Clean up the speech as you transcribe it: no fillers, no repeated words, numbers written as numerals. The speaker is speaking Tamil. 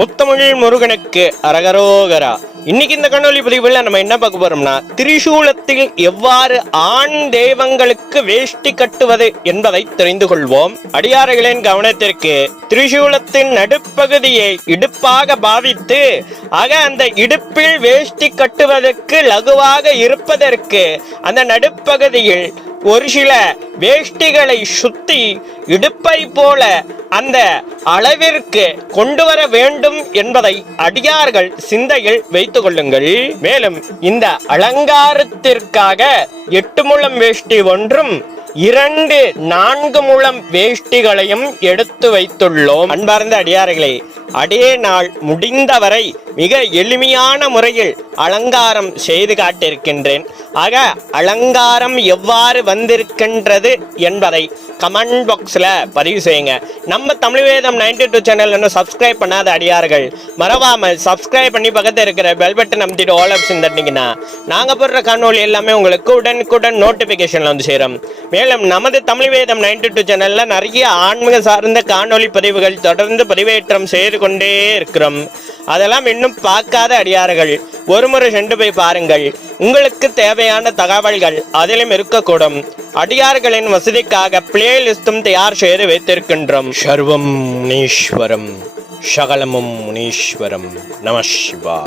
முத்தமிழ் முருகனுக்கு அரகரோகரா. இன்னைக்கு இந்த காணொளி பதிவில் நம்ம என்ன பார்க்க போறோம்னா, திரிசூலத்தில் எவ்வாறு ஆண் தெய்வங்களுக்கு வேஷ்டி கட்டுவது என்பதை தெரிந்து கொள்வோம். அடியார்களின் கவனத்திற்கு, திரிசூலத்தின் நடுப்பகுதியை இடுப்பாக பாவித்து அந்த இடுப்பில் வேஷ்டி கட்டுவதற்கு லகுவாக இருப்பதற்கு அந்த நடுப்பகுதியில் ஒரு சில வேஷ்டிகளை சுத்தி இடுப்பை போல அந்த அளவிற்கு கொண்டு வர வேண்டும் என்பதை அடியார்கள் சிந்தையில் வைத்துக் கொள்ளுங்கள். மேலும் இந்த அலங்காரத்திற்காக 8 முழம் வேஷ்டி ஒன்றும் 2 4 முழம் வேஷ்டிகளையும் எடுத்து வைத்துள்ளோம். அன்பார்ந்த அடியார்களே, அதே நாள் முடிந்தவரை மிக எளிமையான முறையில் அலங்காரம் செய்து காட்டியிருக்கின்றேன். அலங்காரம் எவ்வாறு வந்திருக்கின்றது என்பதை கமெண்ட் பாக்ஸில் பதிவு செய்யுங்க. நம்ம தமிழ் வேதம் 92 சேனல் இன்னும் சப்ஸ்கிரைப் பண்ணாத அடியார்கள் மறவாமல் சப்ஸ்கிரைப் பண்ணி பக்கத்தில் இருக்கிற பெல் பட்டன் அமைத்திட்டு ஆல் ஆப்ஷன் தட்டிங்கன்னா நாங்கள் போடுற காணொலி எல்லாமே உங்களுக்கு உடனுக்குடன் நோட்டிஃபிகேஷனில் வந்து சேரும். மேலும் நமது தமிழ் வேதம் 92 சேனலில் நிறைய ஆன்மீக சார்ந்த காணொலி பதிவுகள் தொடர்ந்து பதிவேற்றம் செய்து கொண்டே இருக்கிறோம். அதெல்லாம் இன்னும் பார்க்காத அடியார்கள் ஒரு முறை சென்று போய் பாருங்கள். உங்களுக்கு தேவையான தகவல்கள் அதிலும் இருக்கக்கூடும். அடியார்களின் வசதிக்காக பிளேலிஸ்டும் தயார் செய்து வைத்திருக்கின்றோம். சர்வம் முனீஸ்வரம், சகலமும் முனீஸ்வரம். நம சிவாய.